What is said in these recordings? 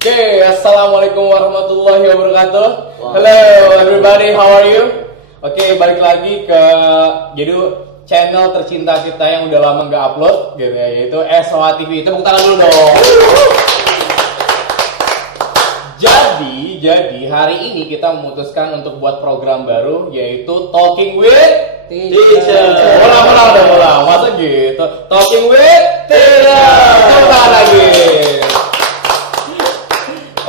Oke, assalamualaikum warahmatullahi wabarakatuh. Hello everybody, how are you? Oke, balik lagi ke jadi channel tercinta kita yang udah lama nggak upload, gitu ya, yaitu SOH TV. Tepuk tangan dulu dong. Jadi hari ini kita memutuskan untuk buat program baru, yaitu Talking with Teacher. Ulang, masa gitu? Talking with Teacher. Tepuk tangan lagi.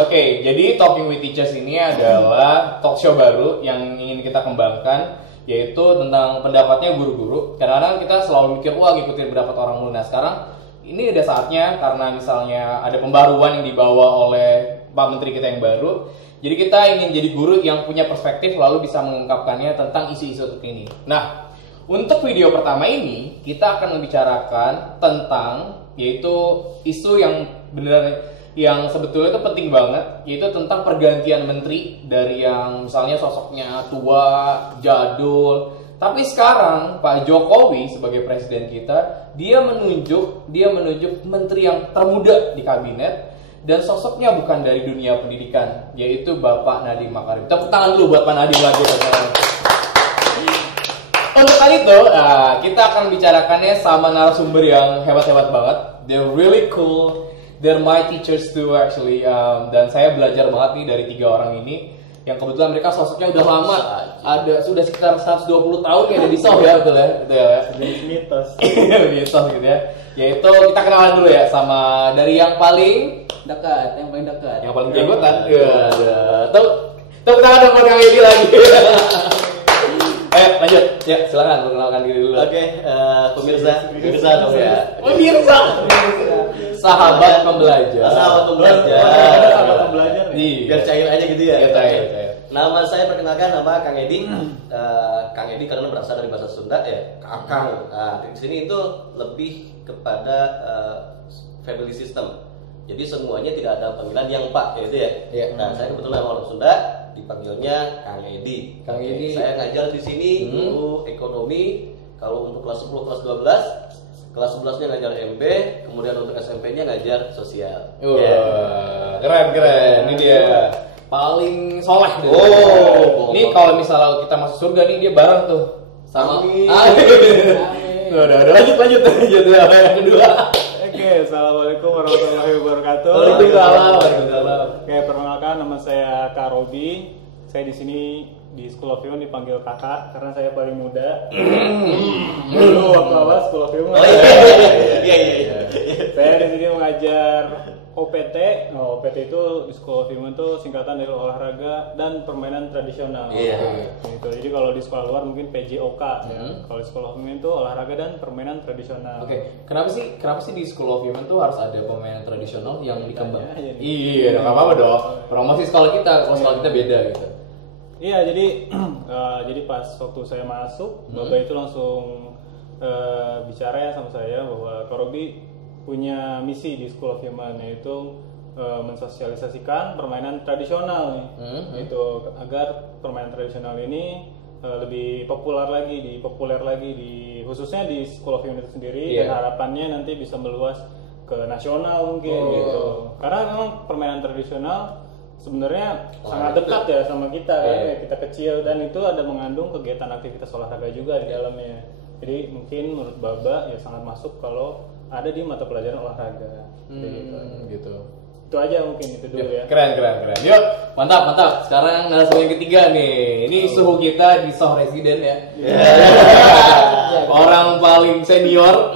Oke, jadi Talking with Teachers ini adalah talk show baru yang ingin kita kembangkan, yaitu tentang pendapatnya guru-guru. Kadang-kadang kita selalu mikir, wah ngikutin pendapat orang mulu. Nah sekarang ini udah saatnya, karena misalnya ada pembaruan yang dibawa oleh Pak Menteri kita yang baru. Jadi kita ingin jadi guru yang punya perspektif lalu bisa mengungkapkannya tentang isu-isu terkini. Nah, untuk video pertama ini kita akan membicarakan tentang yaitu isu yang benar yang sebetulnya itu penting banget, yaitu tentang pergantian menteri dari yang misalnya sosoknya tua, jadul. Tapi sekarang Pak Jokowi sebagai presiden kita, dia menunjuk menteri yang termuda di kabinet, dan sosoknya bukan dari dunia pendidikan, yaitu Bapak Nadiem Makarim. Tepuk tangan dulu buat Pak Nadiem lagi. Untuk kali itu, kita akan bicarakannya sama narasumber yang hebat-hebat banget. They're really cool. They're my teachers too actually. Dan saya belajar banget nih dari 3 orang ini, yang kebetulan mereka sosoknya udah lama. Sudah sekitar 120 tahun ya ada di SOH ya, betul ya? Betul ya? Mitos. Mitos gitu ya. Yaitu kita kenalan dulu ya sama dari yang paling dekat. Yang paling jenggotan. Tepuk tangan dong buat Kang Edi lagi. Lanjut. Ya, silakan perkenalkan diri dulu. Oke, pemirsa dong ya. Pemirsa. Sahabat pembelajar. Sahabat pembelajar. Sahabat pembelajar. Biar cair aja gitu ya. Biar cair. Nama saya perkenalkan, nama Kang Edi. Kang Edi karena berasal dari bahasa Sunda ya, Kang. Di sini itu lebih kepada family system. Jadi semuanya tidak ada panggilan yang Pak, ya itu ya. Iya. Nah, saya kebetulan orang Sunda, dipanggilnya Kang Edi. Kang Edi. Saya ngajar di sini guru ekonomi. Kalau untuk kelas 10, kelas 12, kelas 11-nya ngajar MB, kemudian untuk SMP-nya ngajar sosial. Keren. Ini dia paling soleh deh. Ini kalau misalnya kita masuk surga nih, dia bareng tuh sama. Amin. Udah lanjut ya yang kedua. Oke, assalamualaikum warahmatullahi wabarakatuh. Waalaikumsalam. Oke, perkenalkan nama saya Kak Robi. Saya di sini di School of Human dipanggil kakak karena saya paling muda. Dulu waktu awal School of Human. Iya. Saya di sini mengajar OPT. Nah, OPT itu di School of Human itu singkatan dari olahraga dan permainan tradisional. Iya. Gitu. Jadi kalau di sekolah luar mungkin PJOK. Ya. Kalau di School of Human itu olahraga dan permainan tradisional. Oke, kenapa sih di School of Human tuh harus ada permainan tradisional yang dikembangkan? Iya, Iya, nggak apa-apa dong. Promosi sekolah kita, kalau sekolah kita beda gitu. Iya, jadi pas waktu saya masuk, Bapak itu langsung bicara ya sama saya bahwa Kak Robi punya misi di School of Human, yaitu mensosialisasikan permainan tradisional nih, itu agar permainan tradisional ini lebih populer lagi di khususnya di School of Human itu sendiri, dan harapannya nanti bisa meluas ke nasional mungkin gitu. Karena memang permainan tradisional sebenarnya sangat dekat ya sama kita kan, kita kecil, dan itu ada mengandung kegiatan aktivitas olahraga juga di dalamnya. Jadi mungkin menurut Baba ya sangat masuk kalau ada di mata pelajaran olahraga. Gitu. Itu aja mungkin itu dulu ya. Keren. Yuk, mantap. Sekarang narasumber yang ketiga nih. Ini suhu kita di SOH Residen ya. Orang paling senior,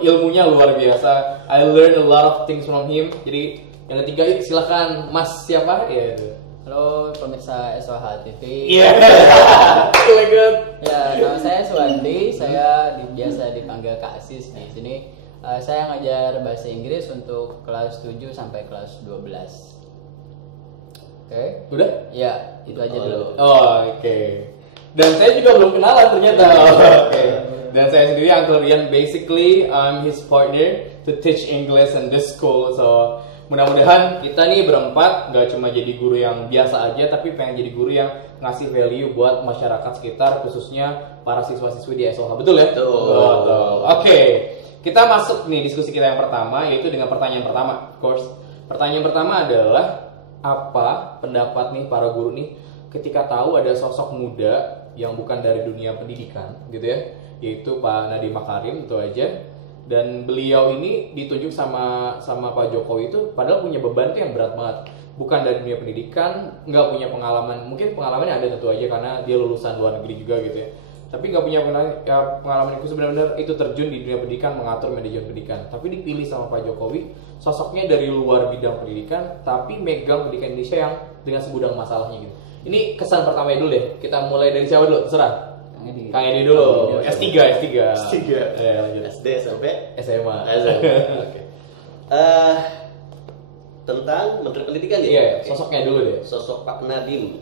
ilmunya luar biasa. I learned a lot of things from him. Jadi yang ketiga itu silakan Mas siapa? Ya. Halo pemirsa SOH TV. Iya. Ya, nama saya Suwandi. Saya biasa dipanggil Kak Asis di sini. Saya ngajar bahasa Inggris untuk kelas 7 sampai kelas 12. Oke. Udah? Ya, itu aja dulu. Oke. Dan saya juga belum kenalan ternyata. Oke. Dan saya sendiri Uncle Rian. Basically, I'm his partner to teach English in this school. So mudah-mudahan kita nih berempat gak cuma jadi guru yang biasa aja, tapi pengen jadi guru yang ngasih value buat masyarakat sekitar, khususnya para siswa-siswi di SOH. Betul ya? Betul. Oke. Kita masuk nih diskusi kita yang pertama, yaitu dengan pertanyaan pertama, of course. Pertanyaan pertama adalah apa pendapat nih para guru nih ketika tahu ada sosok muda yang bukan dari dunia pendidikan gitu ya, yaitu Pak Nadiem Makarim itu aja, dan beliau ini ditunjuk sama Pak Jokowi itu padahal punya beban tuh yang berat banget, bukan dari dunia pendidikan, nggak punya pengalaman, mungkin pengalamannya ada tentu aja karena dia lulusan luar negeri juga gitu ya, tapi nggak punya pengalaman itu benar-benar itu terjun di dunia pendidikan, mengatur manajemen pendidikan, tapi dipilih sama Pak Jokowi, sosoknya dari luar bidang pendidikan tapi megang pendidikan Indonesia yang dengan segudang masalahnya gitu. Ini kesan pertama dulu deh, kita mulai dari siapa dulu, terserah. Kang Edi dulu, S3. Ya, lanjut. SD sampai SMA. Oke. Tentang Menteri Pendidikan ya? Iya, sosoknya dulu deh. Sosok Pak Nadiem,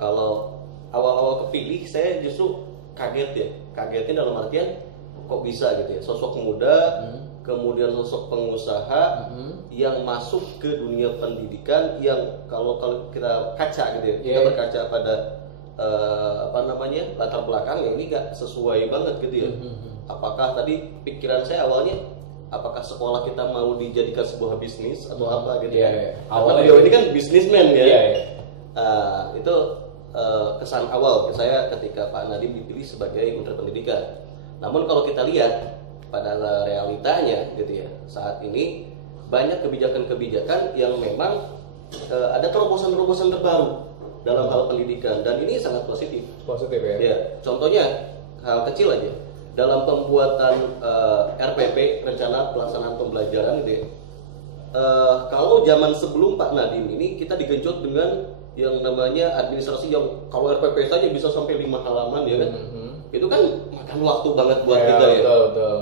kalau awal-awal kepilih saya justru kaget ya. Kagetnya dalam artian kok bisa gitu ya, sosok muda, kemudian sosok pengusaha yang masuk ke dunia pendidikan yang kalau kita kaca gitu ya, kita berkaca pada latar belakangnya ini nggak sesuai banget gitu ya. Apakah tadi pikiran saya awalnya apakah sekolah kita mau dijadikan sebuah bisnis atau apa gitu ya? Karena beliau ini kan bisnismen ya. Itu kesan awal saya ketika Pak Nadiem dipilih sebagai Menteri Pendidikan. Namun kalau kita lihat pada realitanya gitu ya, saat ini banyak kebijakan-kebijakan yang memang ada terobosan-terobosan terbaru dalam hal pendidikan, dan ini sangat positif ya. Ya, contohnya hal kecil aja dalam pembuatan RPP, rencana pelaksanaan pembelajaran gitu ya. Kalau zaman sebelum Pak Nadiem ini kita digenjot dengan yang namanya administrasi yang kalau RPP saja bisa sampai 5 halaman ya kan. Itu kan makan waktu banget buat kita ya. Betul.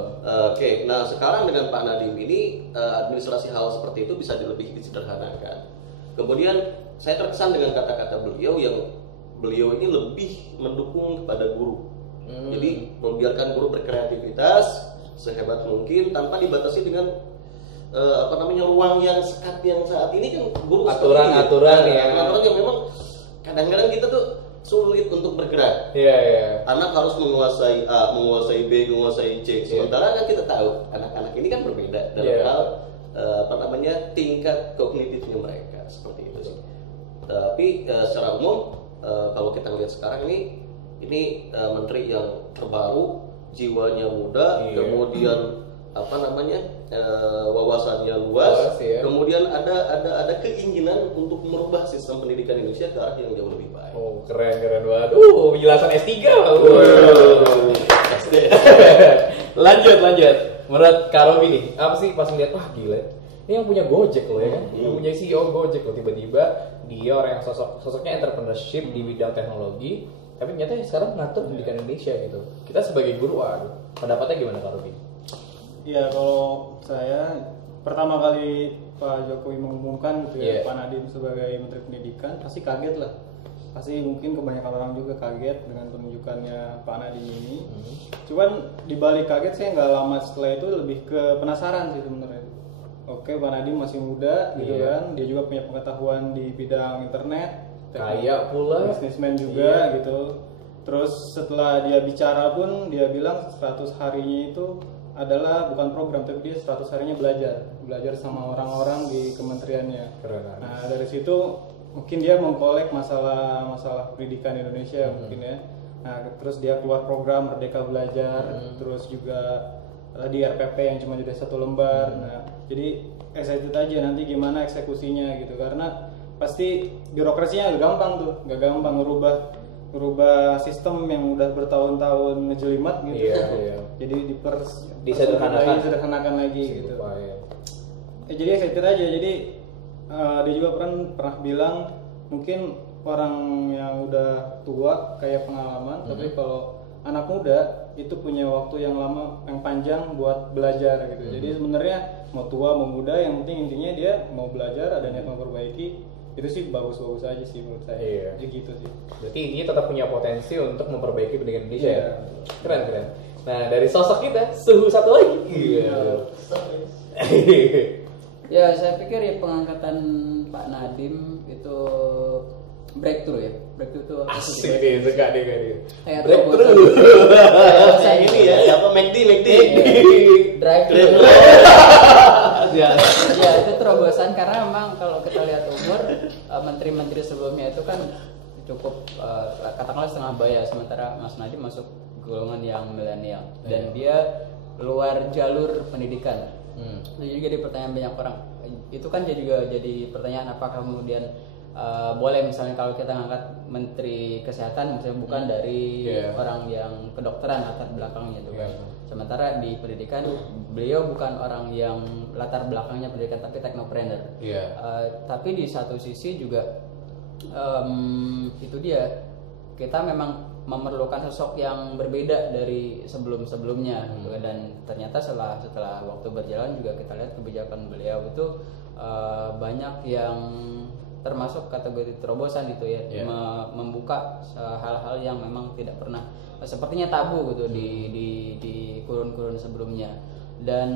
Oke, nah sekarang dengan Pak Nadiem ini administrasi hal seperti itu bisa lebih disederhanakan. Kemudian saya terkesan dengan kata-kata beliau yang beliau ini lebih mendukung kepada guru. Jadi membiarkan guru berkreativitas sehebat mungkin tanpa dibatasi dengan ruang yang sekat yang saat ini kan guru aturan-aturan yang memang kadang-kadang kita tuh sulit untuk bergerak. Anak harus menguasai A, menguasai B, menguasai C. Sementara kan kita tahu anak-anak ini kan berbeda dalam hal tingkat kognitifnya mereka, seperti itu sih. Tapi secara umum kalau kita lihat sekarang ini menteri yang terbaru, jiwanya muda, kemudian wawasannya luas, kemudian ada keinginan untuk merubah sistem pendidikan Indonesia ke arah yang jauh lebih baik. Oh, keren banget. Penjelasan S3. Lanjut. Menurut Kak Robi nih, apa sih pas ngeliat wah gila. Ini yang punya Gojek loh ya kan, yang punya CEO Gojek loh, tiba-tiba dia orang yang sosoknya entrepreneurship di bidang teknologi, tapi ternyata sekarang ngatur pendidikan Indonesia gitu. Kita sebagai guru, pendapatnya gimana Kak Robi? Ya kalau saya pertama kali Pak Jokowi mengumumkan gitu ya, Pak Nadiem sebagai Menteri Pendidikan, pasti kaget lah. Pasti mungkin kebanyakan orang juga kaget dengan penunjukannya Pak Nadiem ini. Cuman dibalik kaget saya nggak lama setelah itu lebih ke penasaran sih sebenarnya. Oke, Pak Nadiem masih muda gitu kan, dia juga punya pengetahuan di bidang internet, kaya pula, bisnismen juga gitu. Terus setelah dia bicara pun dia bilang 100 harinya itu adalah bukan program, tapi dia 100 harinya belajar sama orang-orang di kementeriannya. Keren. Nah dari situ mungkin dia mengkolek masalah pendidikan Indonesia mungkin ya. Nah terus dia keluar program Merdeka Belajar, terus juga tadi RPP yang cuma jadi 1 lembar. Nah jadi excited aja nanti gimana eksekusinya gitu, karena pasti birokrasinya nggak gampang ngerubah sistem yang udah bertahun-tahun ngejelimet gitu. Jadi disederhanakan lagi gitu. Jadi excited aja. Jadi dia juga pernah bilang mungkin orang yang udah tua kayak pengalaman, tapi kalau anak muda itu punya waktu yang panjang buat belajar gitu. Jadi sebenarnya mau tua mau muda, yang penting intinya dia mau belajar, ada niat memperbaiki, itu sih bagus-bagus aja sih menurut saya. Jadi gitu sih. Berarti dia tetap punya potensi untuk memperbaiki pendidikan Indonesia ya. Keren. Nah dari sosok kita, suhu satu lagi. Ya saya pikir ya pengangkatan Pak Nadiem itu breakthrough ya. Breakthrough itu asik nih, suka deh kayak breakthrough. Kayak ini ya, apa McD. Drive-thru. ya. Ya itu terobosan karena memang kalau kita lihat umur menteri-menteri sebelumnya itu kan cukup katakanlah setengah baya, sementara Mas Nadiem masuk golongan yang milenial dan dia luar jalur pendidikan. Itu juga jadi pertanyaan banyak orang. Itu kan jadi pertanyaan apakah kemudian boleh misalnya kalau kita ngangkat menteri kesehatan misalnya bukan dari orang yang kedokteran latar belakangnya itu kan. Sementara di pendidikan beliau bukan orang yang latar belakangnya pendidikan tapi teknopreneur. Tapi di satu sisi juga itu dia kita memang memerlukan sosok yang berbeda dari sebelum-sebelumnya dan ternyata setelah waktu berjalan juga kita lihat kebijakan beliau itu banyak yang termasuk kategori terobosan itu ya, membuka hal-hal yang memang tidak pernah sepertinya tabu gitu di kurun-kurun sebelumnya. Dan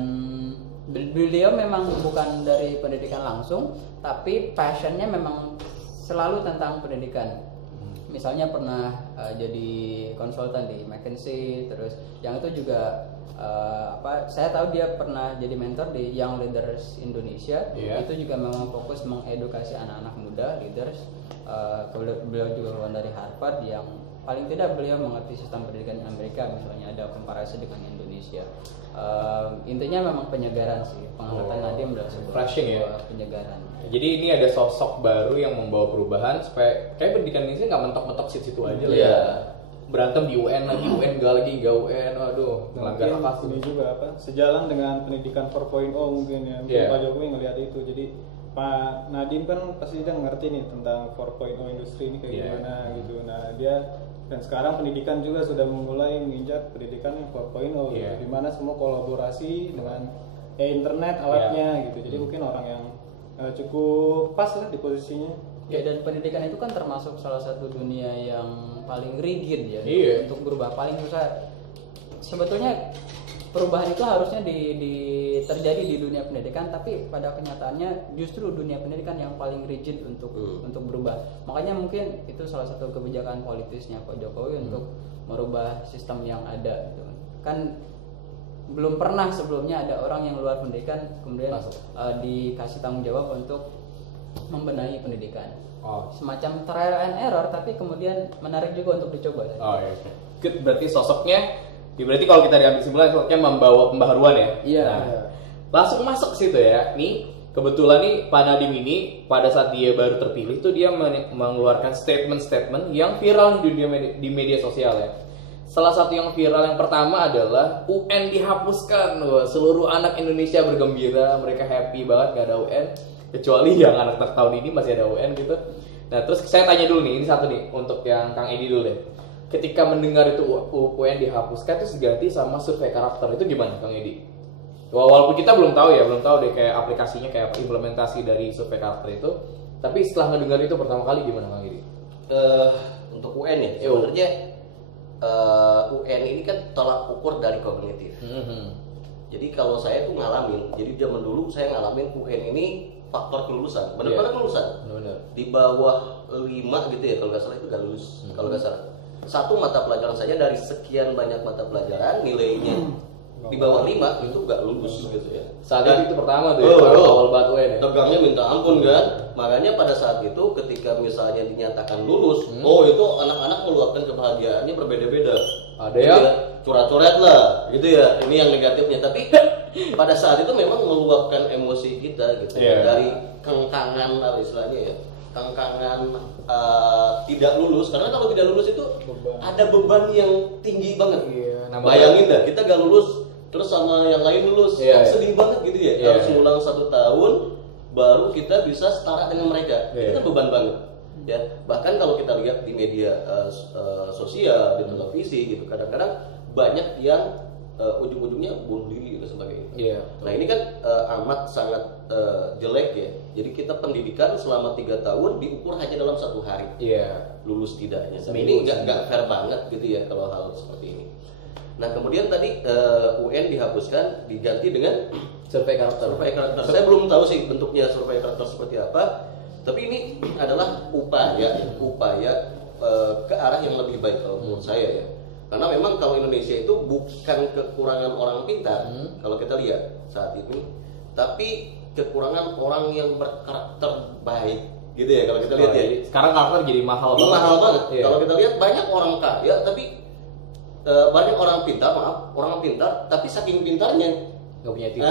beliau memang bukan dari pendidikan langsung tapi passionnya memang selalu tentang pendidikan. Misalnya pernah jadi konsultan di McKinsey, terus yang itu juga saya tahu dia pernah jadi mentor di Young Leaders Indonesia. Itu juga memang fokus mengedukasi anak-anak muda leaders. Beliau juga lulusan dari Harvard yang paling tidak beliau mengerti sistem pendidikan Amerika, misalnya ada komparasi dengan Indonesia. Intinya memang penyegaran sih, pengangkatan Nadiem adalah sebuah penyegaran. Jadi ini ada sosok baru yang membawa perubahan supaya kayak pendidikan Indonesia nggak mentok-mentok situ aja lah ya. Berantem di UN lagi, UN enggak UN, waduh, melanggar hak asasi. Ini juga sejalan dengan pendidikan 4.0 mungkin ya. Pak Jokowi ngelihat itu. Jadi Pak Nadiem kan pasti dia ngerti nih tentang 4.0 industri ini kayak gimana gitu. Nah, dia dan sekarang pendidikan juga sudah mulai menginjak pendidikan 4.0 gitu, di mana semua kolaborasi dengan internet alatnya gitu. Jadi mungkin orang yang cukup pas lah di posisinya. Ya, dan pendidikan itu kan termasuk salah satu dunia yang paling rigid ya untuk berubah, paling susah. Sebetulnya perubahan itu harusnya terjadi di dunia pendidikan, tapi pada kenyataannya justru dunia pendidikan yang paling rigid untuk berubah. Makanya mungkin itu salah satu kebijakan politisnya Pak Jokowi untuk merubah sistem yang ada gitu. Kan belum pernah sebelumnya ada orang yang luar pendidikan kemudian dikasih tanggung jawab untuk membenahi pendidikan. Semacam trial and error, tapi kemudian menarik juga untuk dicoba. Good, berarti sosoknya, berarti kalau kita diambil kesimpulan sosoknya membawa pembaharuan ya. Langsung masuk situ ya. Nih kebetulan nih Pak Nadiem ini pada saat dia baru terpilih tuh dia mengeluarkan statement-statement yang viral di media sosial ya. Salah satu yang viral yang pertama adalah UN dihapuskan. Seluruh anak Indonesia bergembira, mereka happy banget gak ada UN. Kecuali yang anak tahun ini masih ada UN gitu. Nah terus saya tanya dulu nih, ini satu nih untuk yang Kang Edi dulu deh. Ketika mendengar itu UN dihapuskan terus diganti sama survei karakter, itu gimana Kang Edi? Walaupun kita belum tahu deh kayak aplikasinya kayak implementasi dari survei karakter itu. Tapi setelah mendengar itu pertama kali gimana Kang Edi? Untuk UN ya, sebenarnya UN ini kan tolak ukur dari kognitif. Jadi kalau saya tuh ngalamin, jadi zaman dulu saya ngalamin UN ini faktor kelulusan, benar-benar kelulusan. Di bawah 5 gitu ya, kalau nggak salah itu nggak lulus. Kalau nggak salah, satu mata pelajaran saja dari sekian banyak mata pelajaran nilainya di bawah 5 itu nggak lulus gitu ya. Saat itu pertama tuh awal banget UN ya. Tegangnya minta ampun kan. Makanya pada saat itu ketika misalnya dinyatakan lulus, itu anak-anak meluapkan kebahagiaannya berbeda-beda. Ada yang coret-coret lah gitu ya. Ini yang negatifnya, tapi pada saat itu memang meluapkan emosi kita gitu. Dari kengkangan istilahnya ya. Kengkangan tidak lulus, karena kalau tidak lulus itu ada beban yang tinggi banget. Bayangin dah, kita gak lulus terus sama yang lain lulus, sedih banget gitu ya. Harus ngulang 1 tahun baru kita bisa setara dengan mereka. Itu kan beban banget. Ya, bahkan kalau kita lihat di media sosial, di televisi gitu, kadang-kadang banyak yang ujung-ujungnya bunuh diri dan sebagainya. Nah ini kan amat sangat jelek ya. Jadi kita pendidikan selama 3 tahun diukur hanya dalam 1 hari. Lulus tidaknya. Ini nggak fair banget gitu ya kalau hal seperti ini. Nah kemudian tadi UN dihapuskan diganti dengan survei karakter. Saya belum tahu sih bentuknya survei karakter seperti apa. Tapi ini adalah upaya ke arah yang lebih baik kalau menurut saya ya. Karena memang kalau Indonesia itu bukan kekurangan orang pintar kalau kita lihat saat ini, tapi kekurangan orang yang berkarakter baik, gitu ya kalau kita lihat ya. Sekarang karakter jadi mahal banget. Mahal banget. Iya. Kalau kita lihat banyak orang kaya, tapi banyak orang pintar, orang pintar, tapi saking pintarnya Gak punya tipe.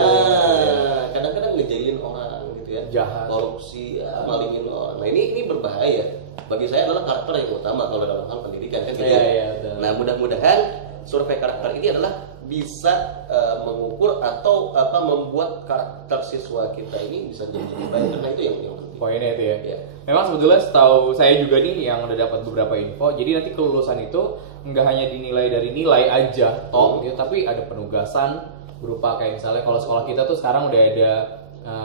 kadang-kadang ngejailin orang gitu ya, Jahat. korupsi, malingin orang. Nah ini berbahaya. Bagi saya adalah karakter yang utama kalau dalam hal pendidikan kan gitu. Iya, betul. Nah mudah-mudahan survei karakter ini adalah bisa mengukur atau membuat karakter siswa kita ini bisa jadi lebih baik, karena itu yang penting. Poinnya itu ya. Iya. Memang sebetulnya setahu saya juga nih yang udah dapat beberapa info. Jadi nanti kelulusan itu nggak hanya dinilai dari nilai aja, gitu, tapi ada penugasan berupa kayak misalnya kalau sekolah kita tuh sekarang udah ada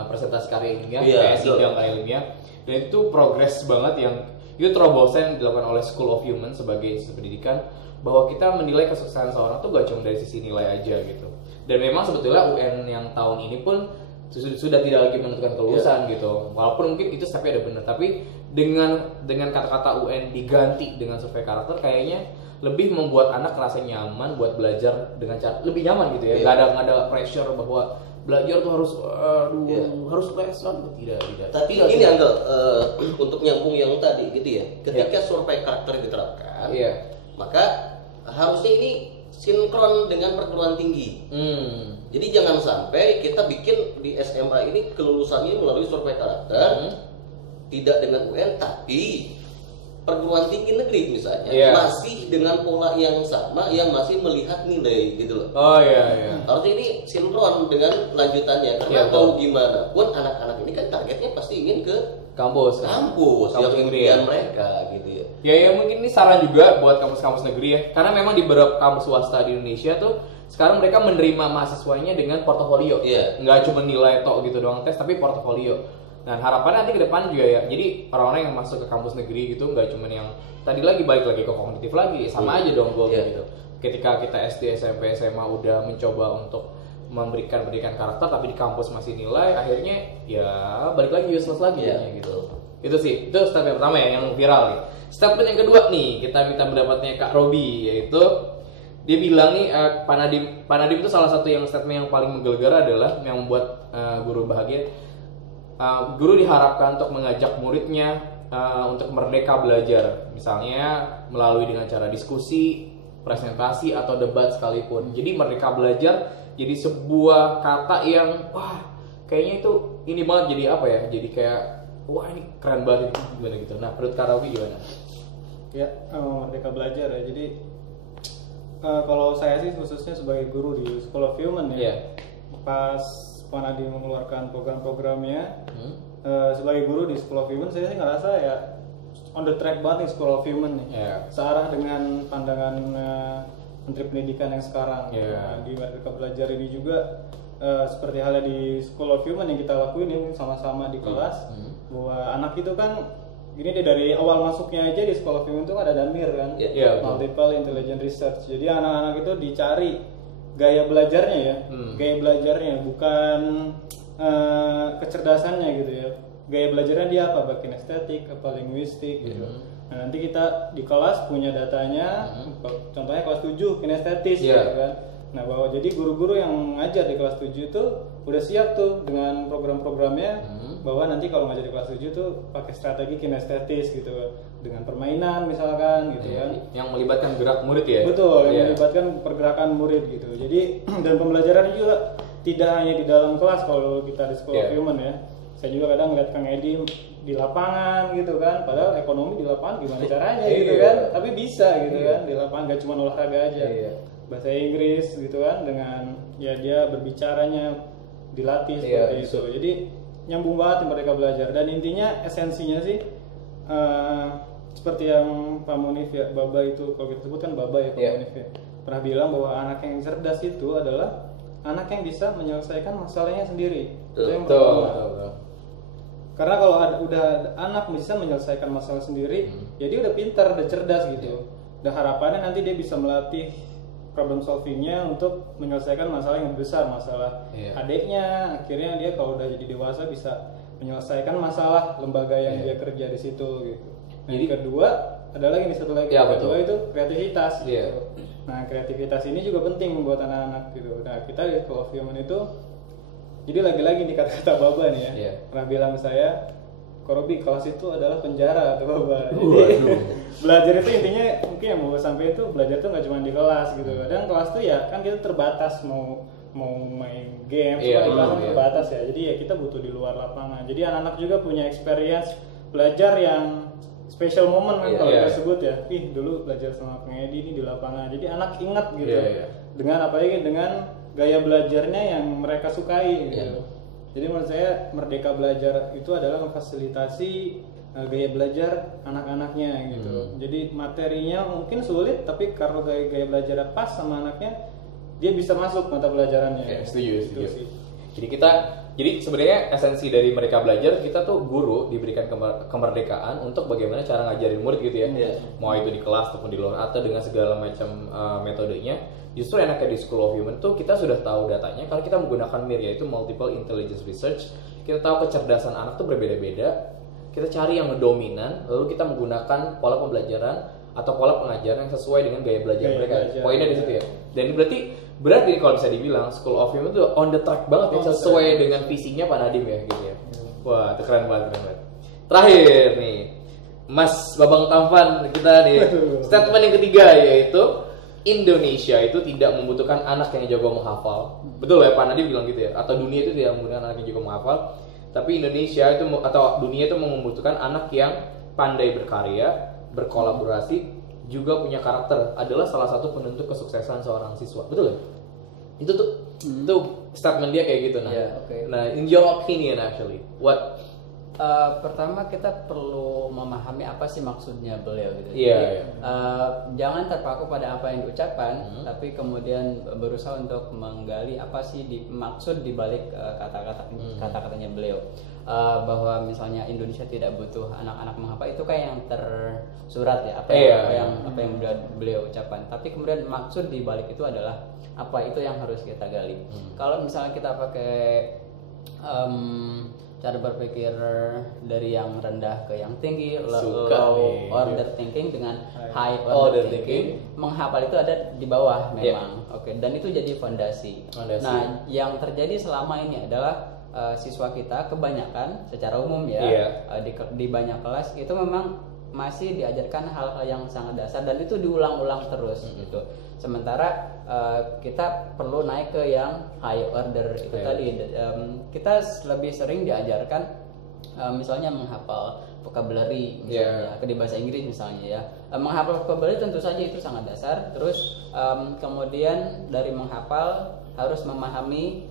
presentasi karya ilmiah, kayak sidang karya ilmiah, dan itu progres banget yang itu terobosan yang dilakukan oleh School of Human sebagai institusi pendidikan, bahwa kita menilai kesuksesan seorang tuh gak cuma dari sisi nilai aja gitu. Dan memang sebetulnya UN yang tahun ini pun sudah tidak lagi menentukan kelulusan gitu. Walaupun mungkin itu tapi ada benar, tapi dengan kata-kata UN diganti dengan survei karakter, kayaknya lebih membuat anak ngerasa nyaman buat belajar dengan cara lebih nyaman gitu ya. Nggak ada pressure bahwa belajar tuh harus harus lesson, tidak. Tapi tidak, ini Angel, untuk nyambung yang tadi gitu ya. Ketika survei karakter diterapkan, maka harusnya ini sinkron dengan perguruan tinggi. Jadi jangan sampai kita bikin di SMA ini kelulusannya melalui survei karakter, tidak dengan UN, tapi perguruan tinggi negeri misalnya masih dengan pola yang sama, yang masih melihat nilai gitu loh. Harusnya ini sinkron dengan lanjutannya, karena mau gimana pun anak-anak ini kan targetnya pasti ingin ke kampus yang impian mereka gitu ya. Ya mungkin ini saran juga buat kampus-kampus negeri ya, karena memang di beberapa kampus swasta di Indonesia tuh sekarang mereka menerima mahasiswanya dengan portofolio, nggak cuma nilai tok gitu doang tes, tapi portofolio. Dan harapannya nanti ke depan juga ya, jadi orang-orang yang masuk ke kampus negeri gitu nggak cuma yang tadi balik lagi ke kognitif lagi, sama aja dong gue gitu. Ketika kita SD, SMP, SMA udah mencoba untuk memberikan pendidikan karakter, tapi di kampus masih nilai, akhirnya ya balik lagi useless lagi gitu. Itu sih, itu step yang pertama ya, yang viral nih. Statement yang kedua nih, kita minta pendapatnya Kak Robi, yaitu dia bilang nih, Pak Nadiem itu salah satu yang statement yang paling menggelegar adalah yang membuat guru bahagia. Guru diharapkan untuk mengajak muridnya untuk merdeka belajar, misalnya melalui dengan cara diskusi, presentasi atau debat sekalipun. Jadi merdeka belajar jadi sebuah kata yang kayaknya itu ini banget, jadi apa ya? Jadi kayak ini keren banget gimana gitu. Nah, menurut Kak Robi gimana? Ya, merdeka belajar ya. Jadi kalau saya sih khususnya sebagai guru di School of Human ya, pas Pak Nadiem mengeluarkan program-programnya, sebagai guru di School of Human, saya sih ngerasa ya on the track banget nih School of Human nih, searah dengan pandangan Menteri Pendidikan yang sekarang. Di Merdeka Belajar ini juga seperti halnya di School of Human yang kita lakuin ini sama-sama di kelas, bahwa anak itu kan gini deh, dari awal masuknya aja di School of Human itu ada DAMIR kan, Multiple Intelligent Research. Jadi anak-anak itu dicari gaya belajarnya ya, gaya belajarnya bukan kecerdasannya gitu ya. Gaya belajarnya dia apa, baik kinestetik, apa linguistik gitu. Nah, nanti kita di kelas punya datanya, contohnya kelas 7 kinestetis gitu kan. Nah, bahwa jadi guru-guru yang ngajar di kelas 7 itu udah siap tuh dengan program-programnya, bahwa nanti kalau ngajar di kelas 7 tuh pakai strategi kinestetis gitu, dengan permainan misalkan gitu kan, yang melibatkan gerak murid ya. Betul, yang melibatkan pergerakan murid gitu. Jadi dan pembelajaran juga tidak hanya di dalam kelas kalau kita di School of Human ya. Saya juga kadang ngeliat Kang Edi di lapangan gitu kan, padahal ekonomi di lapangan gimana caranya gitu kan, tapi bisa gitu kan di lapangan, gak cuma olahraga aja, bahasa Inggris gitu kan, dengan ya dia berbicaranya dilatih seperti itu. Jadi nyambung banget mereka belajar, dan intinya esensinya sih seperti yang Pak Munif ya, Baba itu kalau kita sebut kan Baba ya, Pak Munif ya, pernah bilang bahwa anak yang cerdas itu adalah anak yang bisa menyelesaikan masalahnya sendiri. Itu yang pertama. Karena kalau udah anak bisa menyelesaikan masalah sendiri, ya dia udah pintar, udah cerdas gitu. Dan harapannya nanti dia bisa melatih problem solvingnya untuk menyelesaikan masalah yang besar, masalah adiknya. Akhirnya dia kalau udah jadi dewasa bisa menyelesaikan masalah lembaga yang dia kerja di situ gitu. Nah, yang kedua ada lagi nih, satu lagi. Kedua itu kreativitas gitu. Nah, kreativitas ini juga penting buat anak-anak gitu. Nah, kita di School of Human itu Jadi lagi-lagi di kata-kata Baba nih ya, Iya. pernah bilang ke saya, Korobi, kelas itu adalah penjara kata Baba. Jadi belajar itu intinya mungkin yang mau sampai itu belajar tuh nggak cuma di kelas gitu. Kadang kelas tuh ya kan kita terbatas mau main game, Iya, semua di kelas kan iya. terbatas ya. Jadi ya kita butuh di luar lapangan. Jadi anak-anak juga punya experience belajar yang special moment kan Iya, kalau iya. kita sebut ya. Ih dulu belajar sama Kang Edi ini di lapangan. Jadi anak ingat gitu. Iya, iya. Dengan apalagi dengan gaya belajarnya yang mereka sukai gitu. Iya. Jadi menurut saya Merdeka Belajar itu adalah memfasilitasi gaya belajar anak-anaknya gitu. Jadi materinya mungkin sulit tapi kalau gaya belajar pas sama anaknya dia bisa masuk mata pelajarannya. Ya, setuju. Gitu sih. Jadi sebenarnya esensi dari Merdeka Belajar, kita tuh guru diberikan kemerdekaan untuk bagaimana cara ngajarin murid gitu ya. Mau itu di kelas ataupun di luar atau dengan segala macam metodenya. Justru enaknya di School of Human tuh kita sudah tahu datanya kalau kita menggunakan MIR, yaitu Multiple Intelligence Research. Kita tahu kecerdasan anak tuh berbeda-beda. Kita cari yang dominan, lalu kita menggunakan pola pembelajaran atau pola pengajaran yang sesuai dengan gaya belajar Gaya mereka. belajar, Poinnya di ya. situ ya. Dan berarti kalau bisa dibilang School of Human tuh on the track banget ya, On the sesuai dengan visinya Pak Nadiem ya gitu ya. Wah, itu keren banget. Terakhir nih, Mas Babang Tampan kita nih, statement yang ketiga yaitu Indonesia itu tidak membutuhkan anak yang jago menghafal. Betul ya Pak Nadiem bilang gitu ya. Atau dunia itu tidak membutuhkan anak yang jago menghafal, tapi Indonesia itu atau dunia itu membutuhkan anak yang pandai berkarya, berkolaborasi, juga punya karakter. Adalah salah satu penentu kesuksesan seorang siswa. Betul ya? Itu statement dia kayak gitu. Nah, Iya, oke. Nah, in your opinion actually, what? Pertama kita perlu memahami apa sih maksudnya beliau gitu. Iya, Jadi, iya. jangan terpaku pada apa yang diucapkan, tapi kemudian berusaha untuk menggali apa sih maksud dibalik kata-katanya beliau. Bahwa misalnya Indonesia tidak butuh anak-anak menghafal, itu kayak yang tersurat ya, apa yang beliau ucapkan. Tapi kemudian maksud dibalik itu adalah apa, itu yang harus kita gali. Kalau misalnya kita pakai cara berpikir dari yang rendah ke yang tinggi, low nih. order thinking dengan high order thinking, menghafal itu ada di bawah memang. Oke, dan itu jadi fondasi. Nah, yang terjadi selama ini adalah siswa kita kebanyakan secara umum ya, di banyak kelas itu memang masih diajarkan hal-hal yang sangat dasar dan itu diulang-ulang terus gitu. Sementara kita perlu naik ke yang high order itu tadi. Kita lebih sering diajarkan misalnya menghafal vocabulary misalnya, di bahasa Inggris misalnya ya. Menghafal vocabulary tentu saja itu sangat dasar. Terus kemudian dari menghafal harus memahami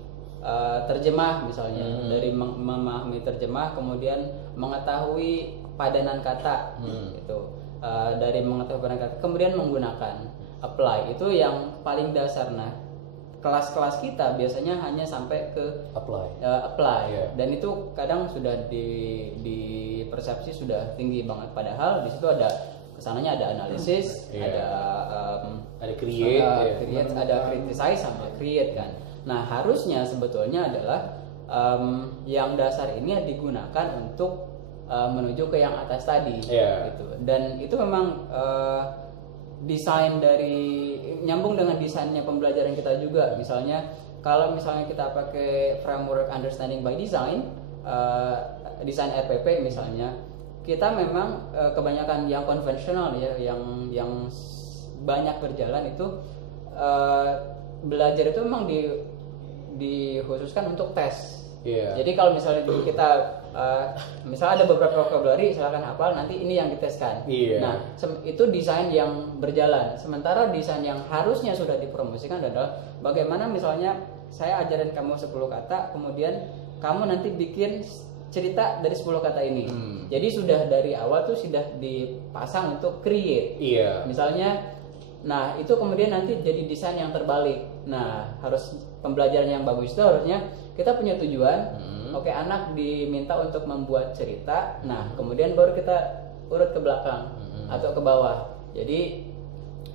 terjemah misalnya. Dari memahami terjemah kemudian mengetahui padanan kata gitu. Dari mengetahui padanan kata kemudian menggunakan apply, itu yang paling dasar. Nah, kelas-kelas kita biasanya hanya sampai ke apply. Dan itu kadang sudah di persepsi sudah tinggi banget, padahal di situ ada kesananya ada analisis, ada create, ada criticize sama create kan. Nah, harusnya sebetulnya adalah yang dasar ini digunakan untuk menuju ke yang atas tadi gitu. Dan itu memang desain dari nyambung dengan desainnya pembelajaran kita juga. Misalnya kalau misalnya kita pakai framework understanding by design, desain RPP misalnya, kita memang kebanyakan yang konvensional ya, yang banyak berjalan itu belajar itu memang dikhususkan untuk tes. Jadi kalau misalnya kita misalnya ada beberapa vocabulary, silakan hafal, nanti ini yang diteskan. Nah, itu desain yang berjalan. Sementara desain yang harusnya sudah dipromosikan adalah bagaimana misalnya saya ajarin kamu 10 kata, kemudian kamu nanti bikin cerita dari 10 kata ini. Jadi sudah dari awal tuh sudah dipasang untuk create. Misalnya, nah itu kemudian nanti jadi desain yang terbalik. Nah, harus pembelajaran yang bagus itu harusnya kita punya tujuan. Oke, anak diminta untuk membuat cerita. Nah, kemudian baru kita urut ke belakang atau ke bawah. Jadi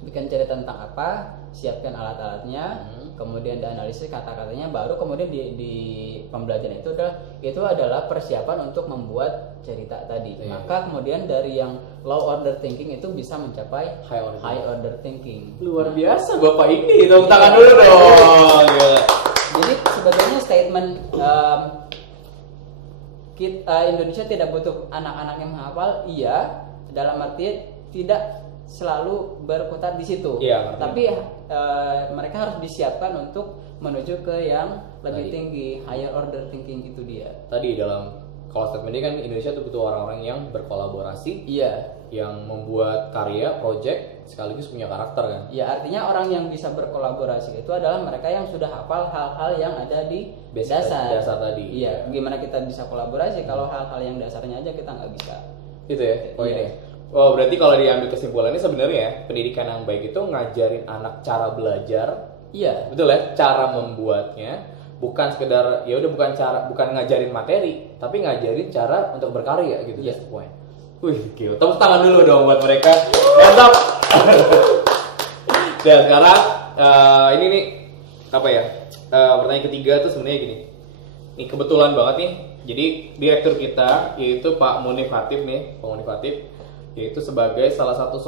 bikin cerita tentang apa, siapkan alat-alatnya, kemudian dianalisis kata-katanya, baru kemudian di pembelajaran itu adalah persiapan untuk membuat cerita tadi. Maka kemudian dari yang low order thinking itu bisa mencapai high order thinking. Luar biasa Bapak ini, tepuk tangan dulu dong. Jadi sebetulnya statement Indonesia tidak butuh anak-anak yang menghafal, iya, dalam arti tidak selalu berkutat di situ. Iya, tapi mereka harus disiapkan untuk menuju ke yang lebih Tadi. tinggi, higher order thinking itu dia. Tadi dalam kalau statement ini kan Indonesia tuh butuh orang-orang yang berkolaborasi, Iya. yang membuat karya, project sekaligus punya karakter kan. Ya, artinya orang yang bisa berkolaborasi itu adalah mereka yang sudah hafal hal-hal yang ada di Basic dasar tadi. Iya, gimana kita bisa kolaborasi kalau hal-hal yang dasarnya aja kita nggak bisa. Itu ya poinnya. Iya. Oh, berarti kalau diambil kesimpulannya sebenarnya ya, pendidikan yang baik itu ngajarin anak cara belajar, Iya. betul ya, cara membuatnya, bukan sekedar ya udah bukan ngajarin materi, tapi ngajarin cara untuk berkarya gitu. Iya. That's the point. Wih, gila. Tepuk tangan dulu dong buat mereka. Mantap. Dan sekarang ini nih apa ya? Pertanyaan ketiga tuh sebenarnya gini. Ini kebetulan banget nih. Jadi direktur kita yaitu Pak Munif Hatip nih, Pak Munif Hatip, yaitu sebagai salah satu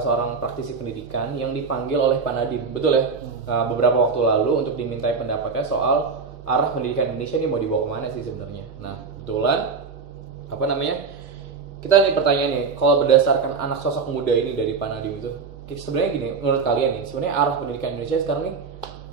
seorang praktisi pendidikan yang dipanggil oleh Pak Nadiem, betul ya? Beberapa waktu lalu untuk dimintai pendapatnya soal arah pendidikan Indonesia ini mau dibawa kemana sih sebenarnya. Nah, kebetulan apa namanya? Kita nih pertanyaannya, kalau berdasarkan anak sosok muda ini dari Pak Nadiem itu, sebenarnya gini, menurut kalian nih, sebenarnya arah pendidikan Indonesia sekarang nih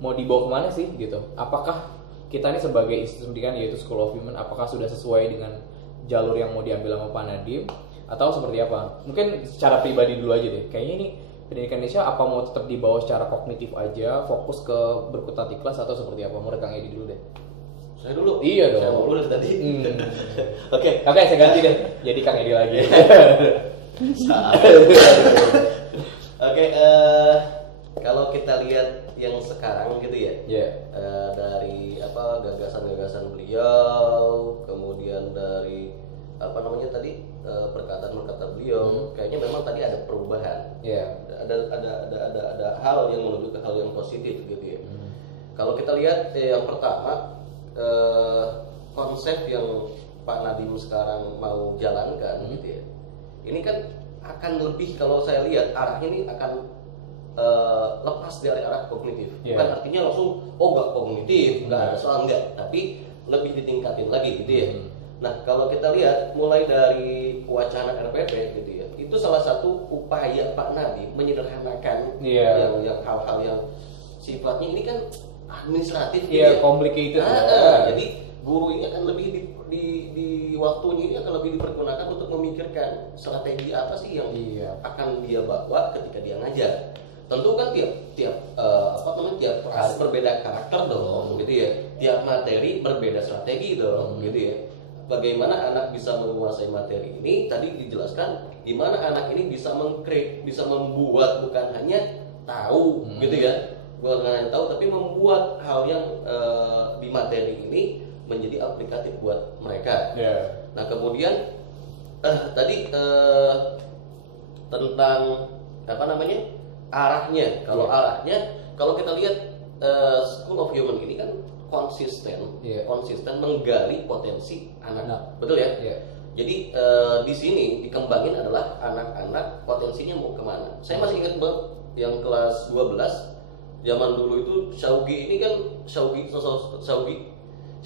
mau dibawa kemana sih gitu? Apakah kita nih sebagai institusi pendidikan yaitu School of Human, apakah sudah sesuai dengan jalur yang mau diambil sama Pak Nadiem atau seperti apa? Mungkin secara pribadi dulu aja deh. Kayaknya ini pendidikan Indonesia apa mau tetap dibawa secara kognitif aja, fokus ke berkutat di kelas atau seperti apa? Menurut Kang Edi dulu deh. Saya dulu. Iya dong. Saya mau dulu dari tadi. Oke, saya ganti deh. Jadi Kang Edi lagi. Oke, kalau kita lihat yang sekarang gitu ya, Iya. dari apa gagasan-gagasan beliau, kemudian dari apa namanya tadi perkataan-perkataan beliau, kayaknya memang tadi ada perubahan. Iya. Ada hal yang menuju ke hal yang positif gitu ya. Kalau kita lihat yang pertama konsep yang Pak Nadiem sekarang mau jalankan gitu ya. Ini kan akan lebih, kalau saya lihat arahnya ini akan lepas dari arah kognitif. Bukan artinya langsung nggak kognitif, nggak ada soal, nggak, tapi lebih ditingkatin lagi gitu ya. Nah, kalau kita lihat mulai dari wacana RPP gitu ya, itu salah satu upaya Pak Nadiem menyederhanakan yang hal-hal yang sifatnya ini kan administratif gitu ya. Complicated. Jadi guru ini akan lebih di waktunya ini akan lebih dipergunakan untuk memikirkan strategi apa sih yang akan dia bawa ketika dia ngajar. Tentu kan tiap kelas berbeda karakter dong, gitu ya. Tiap materi berbeda strategi dong, gitu ya. Bagaimana anak bisa menguasai materi ini? Tadi dijelaskan gimana anak ini bisa bisa membuat, bukan hanya tahu, gitu ya. Bukan hanya tahu, tapi membuat hal yang di materi ini menjadi aplikatif buat mereka. Nah, kemudian tadi tentang apa namanya arahnya. Kalau kita lihat School of Human ini kan konsisten menggali potensi anak. Betul ya? Jadi di sini dikembangin adalah anak-anak potensinya mau kemana. Saya masih ingat banget yang kelas 12 zaman dulu itu Syaugi ini kan Syaugi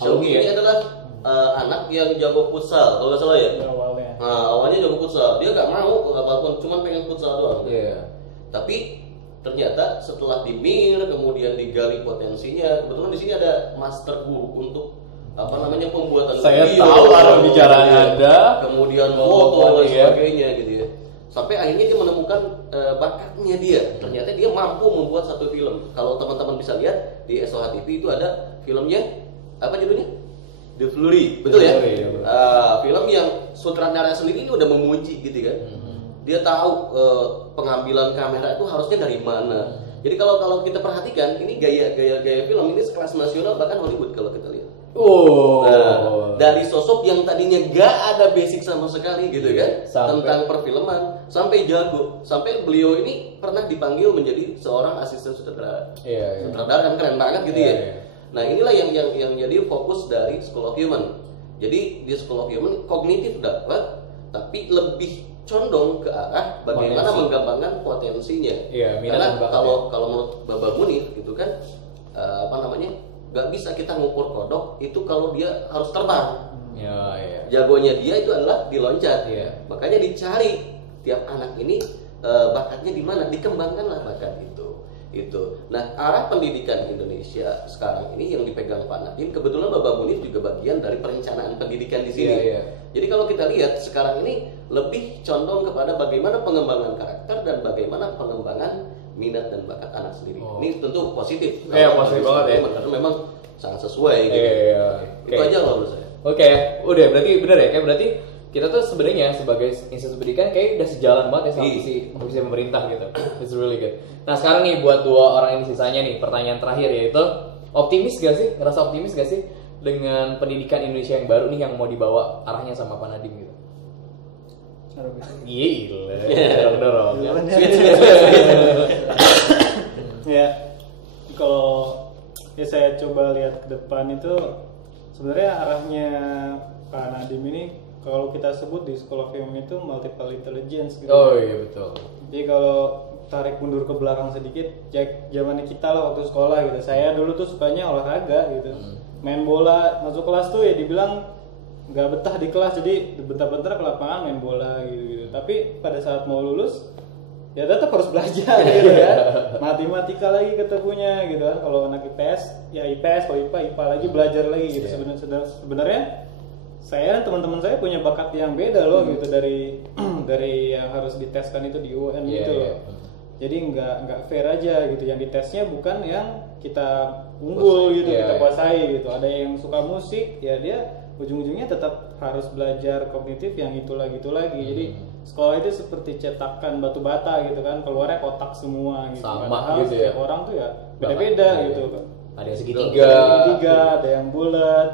ini adalah anak yang jago futsal kalau nggak salah ya. Awalnya. Nah, awalnya jago futsal, dia nggak mau apapun, cuma pengen futsal doang. Tapi ternyata setelah dimir, kemudian digali potensinya, kebetulan di sini ada master guru untuk apa namanya pembuatan Saya video, tahu ada bicaraan Anda, kemudian foto dan sebagainya gitu ya. Sampai akhirnya dia menemukan bakatnya dia. Ternyata dia mampu membuat satu film. Kalau teman-teman bisa lihat di SOH TV itu ada filmnya, apa judulnya? The Flurry, betul ya? Film yang sutradara sendiri ini udah memuji gitu kan. Dia tahu pengambilan kamera itu harusnya dari mana. Jadi kalau kita perhatikan, ini gaya film ini sekelas nasional, bahkan Hollywood kalau kita lihat. Dari sosok yang tadinya gak ada basic sama sekali gitu kan, tentang perfilman, sampai jago, sampai beliau ini pernah dipanggil menjadi seorang asisten sutradara. Sutradara kan keren banget gitu ya. Nah, inilah yang jadi fokus dari School of Human. Jadi di School of Human kognitif dapat, tapi lebih condong ke arah bagaimana mengembangkan potensinya. Karena kalau menurut Bapak Munif gitu kan, apa namanya, Gak bisa kita ngukur kodok itu kalau dia harus terbang. Ya, Jagonya dia itu adalah di loncat. Iya. Makanya dicari tiap anak ini bakatnya di mana, dikembangkanlah bakat itu. Nah, arah pendidikan Indonesia sekarang ini yang dipegang Pak Nadiem, kebetulan Bapak Munif juga bagian dari perencanaan pendidikan di sini. Iya. Jadi kalau kita lihat sekarang ini lebih condong kepada bagaimana pengembangan karakter dan bagaimana pengembangan minat dan bakat anak sendiri. Ini tentu positif. Iya, positif banget ya. Karena memang sangat sesuai gitu. Iya. Itu aja kalau menurut saya. Oke, udah berarti bener ya, kayak berarti kita tuh sebenarnya sebagai institusi pendidikan kayak udah sejalan banget ya sama visi pemerintah gitu. It's really good. Nah sekarang nih buat dua orang ini sisanya nih, pertanyaan terakhir yaitu optimis gak sih? Ngerasa optimis gak sih dengan pendidikan Indonesia yang baru nih yang mau dibawa arahnya sama Pak Nadiem gitu? Gila, dorong. Ya, kalau ya saya coba lihat ke depan itu sebenarnya arahnya Pak Nadiem ini kalau kita sebut di School of Human itu multiple intelligence gitu. Oh iya betul. Jadi kalau tarik mundur ke belakang sedikit, zamannya kita lah waktu sekolah gitu. Saya dulu tuh sukanya olahraga gitu. Main bola, masuk kelas tuh ya dibilang nggak betah di kelas, jadi bentar-bentar ke lapangan main bola gitu. Tapi pada saat mau lulus ya tetap harus belajar gitu kan. Matematika lagi ketemunya gitu kan. Kalau anak IPS ya IPS, kalau IPA lagi belajar lagi gitu. Sebenarnya saya dan teman-teman saya punya bakat yang beda loh gitu dari yang harus diteskan itu di UN gitu loh. Jadi nggak fair aja gitu. Yang ditesnya bukan yang kita unggul gitu, kita kuasai gitu. Ada yang suka musik ya dia ujung-ujungnya tetap harus belajar kognitif yang itu lagi. Jadi sekolah itu seperti cetakan batu bata gitu kan, keluarnya kotak semua gitu. Sama padahal gitu ya. setiap orang tuh ya beda-beda gitu. Ada yang segitiga, Ada yang bulat,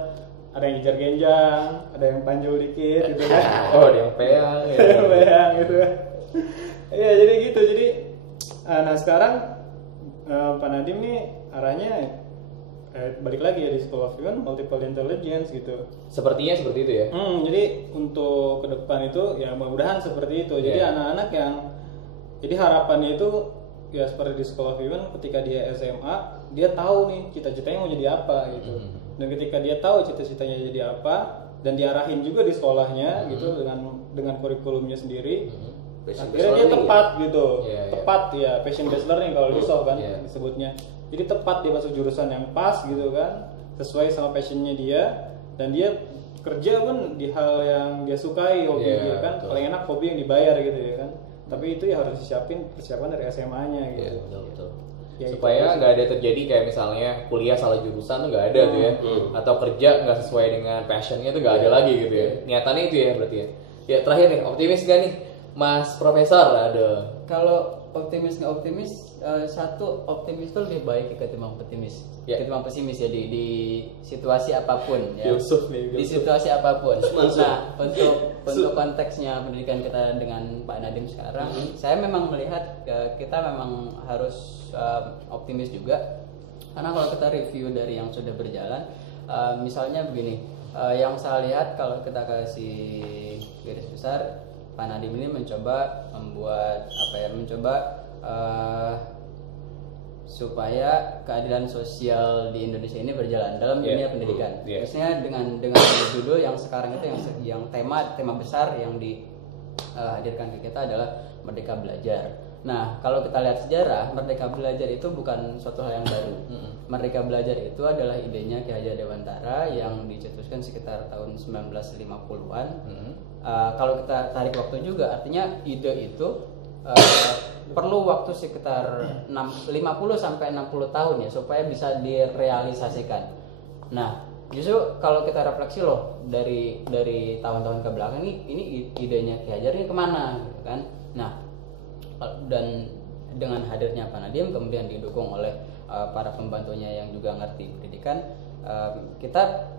ada yang genjang, ada yang panjul dikit gitu kan. Oh ada yang peang ya. Peang gitu. Iya jadi gitu. Jadi nah sekarang Pak Nadiem nih arahnya balik lagi ya di School of Human multiple intelligence gitu. Sepertinya seperti itu ya. Jadi untuk ke depan itu ya mudah-mudahan seperti itu. Jadi anak-anak yang jadi harapannya itu ya seperti di School of Human ketika dia SMA dia tahu nih cita-citanya mau jadi apa gitu. Dan ketika dia tahu cita-citanya jadi apa dan diarahin juga di sekolahnya gitu dengan kurikulumnya sendiri. Akhirnya dia tepat gitu. Tepat ya passion based learning kalau di SOF kan disebutnya. Jadi tepat dia masuk jurusan yang pas gitu kan, sesuai sama passionnya dia, dan dia kerja pun di hal yang dia sukai, hobi dia kan. Betul. Paling enak hobi yang dibayar gitu ya kan. Tapi itu ya harus persiapan dari SMA-nya gitu. Betul. Ya, supaya nggak ada terjadi kayak misalnya kuliah salah jurusan tuh nggak ada tuh ya, atau kerja nggak sesuai dengan passionnya tuh nggak ada lagi gitu ya. Niatannya itu ya berarti ya. Ya terakhir nih, optimis gak nih Mas Profesor? Ada. Kalau optimis nggak optimis, satu optimis itu lebih baik ketimbang pesimis ya di situasi apapun ya. Yusuf nih. Di situasi apapun. Nah untuk konteksnya pendidikan kita dengan Pak Nadiem sekarang, saya memang melihat kita memang harus optimis juga, karena kalau kita review dari yang sudah berjalan, misalnya begini, yang saya lihat kalau kita kasih garis besar, Pak Nadiem ini mencoba membuat supaya keadilan sosial di Indonesia ini berjalan dalam dunia pendidikan. Biasanya dengan judul yang sekarang itu yang tema besar yang dihadirkan ke kita adalah Merdeka Belajar. Nah, kalau kita lihat sejarah, Merdeka Belajar itu bukan suatu hal yang baru. Merdeka Belajar itu adalah idenya Ki Hajar Dewantara yang dicetuskan sekitar tahun 1950-an. Kalau kita tarik waktu juga, artinya ide itu perlu waktu sekitar 50 sampai 60 tahun ya supaya bisa direalisasikan. Nah, justru kalau kita refleksi loh dari tahun-tahun ke belakang ini idenya Ki Hajar ini kemana gitu kan. Nah, dan dengan hadirnya Pak Nadiem kemudian didukung oleh para pembantunya yang juga ngerti pendidikan, kita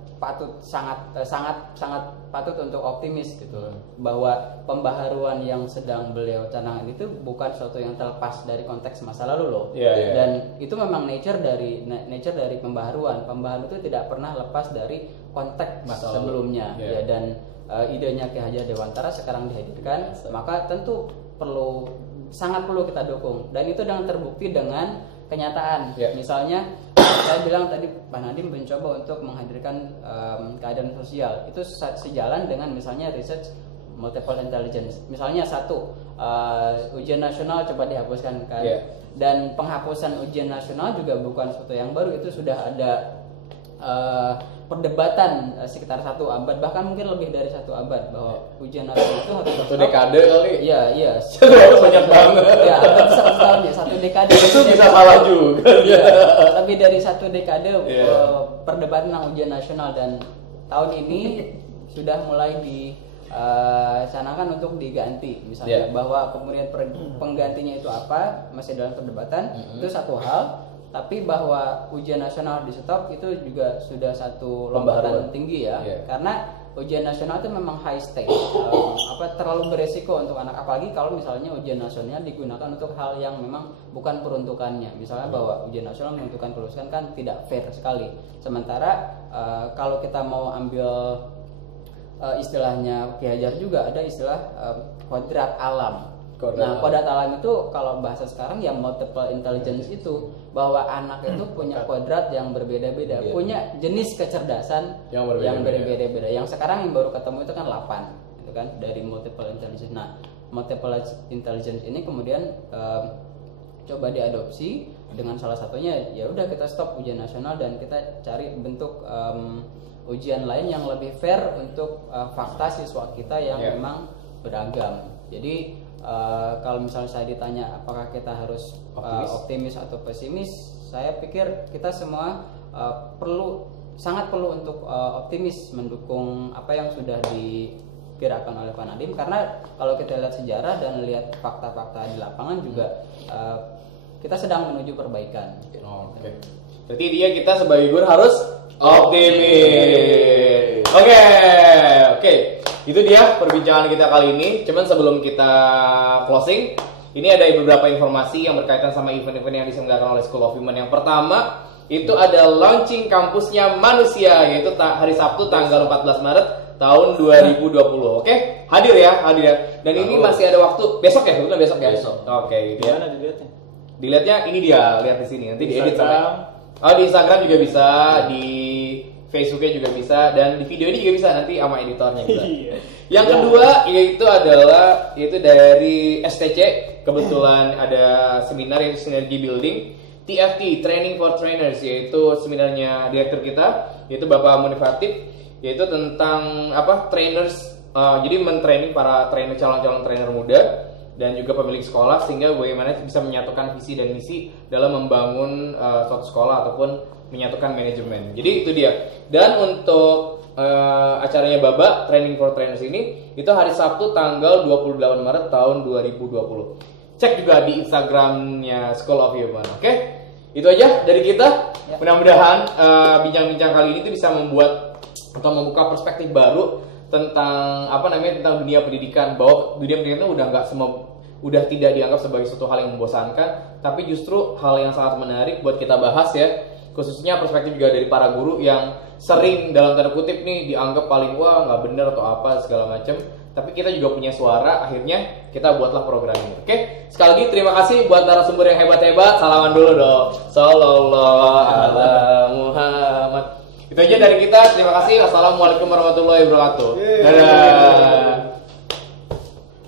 sangat patut untuk optimis gitu bahwa pembaharuan yang sedang beliau canangkan itu bukan sesuatu yang terlepas dari konteks masa lalu loh. Dan itu memang nature dari pembaharuan itu tidak pernah lepas dari konteks sebelumnya. Dan idenya Ki Hajar Dewantara sekarang dihadirkan, maka tentu sangat perlu kita dukung, dan itu dengan terbukti dengan kenyataan. Misalnya saya bilang tadi Pak Nadiem mencoba untuk menghadirkan keadaan sosial itu sejalan dengan misalnya research multiple intelligence. Misalnya satu, ujian nasional coba dihapuskan kan. Dan penghapusan ujian nasional juga bukan sesuatu yang baru, itu sudah ada perdebatan sekitar 1 abad, bahkan mungkin lebih dari 1 abad, bahwa ujian nasional itu harus 1 dekade kali. Iya. Banyak banget. Ya, hampir 100 tahun ya, 1 dekade. Itu bisa salah juga. Iya. Tapi dari 1 dekade perdebatan tentang ujian nasional, dan tahun ini sudah mulai canangkan untuk diganti, misalnya bahwa kemudian penggantinya itu apa masih dalam perdebatan, itu satu hal. Tapi bahwa ujian nasional di stop itu juga sudah satu lompatan tinggi ya, karena ujian nasional itu memang high stake, terlalu beresiko untuk anak, apalagi kalau misalnya ujian nasional digunakan untuk hal yang memang bukan peruntukannya, misalnya bahwa ujian nasional menentukan kelulusan kan tidak fair sekali. Sementara kalau kita mau ambil istilahnya Ki Hajar juga ada istilah kodrat alam. Nah, kodrat alam itu kalau bahasa sekarang ya multiple intelligence, itu bahwa anak itu punya kodrat yang berbeda-beda, punya jenis kecerdasan yang berbeda-beda. Yang sekarang yang baru ketemu itu kan 8, itu kan dari multiple intelligence. Nah, multiple intelligence ini kemudian coba diadopsi dengan salah satunya ya udah kita stop ujian nasional dan kita cari bentuk ujian lain yang lebih fair untuk fakta siswa kita yang memang beragam. Jadi kalau misalnya saya ditanya apakah kita harus optimis atau pesimis, saya pikir kita semua sangat perlu untuk optimis, mendukung apa yang sudah digerakkan oleh Pak Nadiem, karena kalau kita lihat sejarah dan lihat fakta-fakta di lapangan juga kita sedang menuju perbaikan. Oke. Berarti dia kita sebagai guru harus optimis. Oke. Itu dia perbincangan kita kali ini. Cuman sebelum kita closing, ini ada beberapa informasi yang berkaitan sama event-event yang diselenggarakan oleh School of Human. Yang pertama, itu ada launching kampusnya manusia, yaitu hari Sabtu tanggal 14 Maret tahun 2020. Oke? Hadir ya. Dan ini masih ada waktu. Besok ya? Bukan besok ya? Besok. Oke, dia. Gimana dilihatnya? Dilihatnya ini dia, lihat di sini. Nanti diedit sampai. Di Instagram juga bisa, di Facebooknya juga bisa, dan di video ini juga bisa nanti sama editornya juga. Yang kedua yaitu dari STC, kebetulan ada seminar yaitu Synergy Building, TFT Training for Trainers, yaitu seminarnya direktur kita yaitu Bapak Munifatif, yaitu tentang trainers, jadi mentraining para calon-calon trainer muda dan juga pemilik sekolah, sehingga bagaimana bisa menyatukan visi dan misi dalam membangun suatu sekolah ataupun menyatukan manajemen. Jadi itu dia. Dan untuk acaranya Baba Training for Trainers ini itu hari Sabtu tanggal 28 Maret tahun 2020. Cek juga di Instagramnya School of Human. Oke? Itu aja dari kita. Mudah-mudahan bincang-bincang kali ini tuh bisa membuat atau membuka perspektif baru tentang tentang dunia pendidikan, bahwa dunia pendidikan itu udah tidak dianggap sebagai suatu hal yang membosankan, tapi justru hal yang sangat menarik buat kita bahas ya, khususnya perspektif juga dari para guru yang sering dalam tanda kutip nih dianggap paling nggak bener atau apa segala macam, tapi kita juga punya suara, akhirnya kita buatlah program ini. Oke, sekali lagi terima kasih buat narasumber yang hebat-hebat. Salaman dulu dong. Sallallahu alaihi Muhammad. Itu aja dari kita. Terima kasih. Wassalamualaikum warahmatullahi wabarakatuh. Dadah.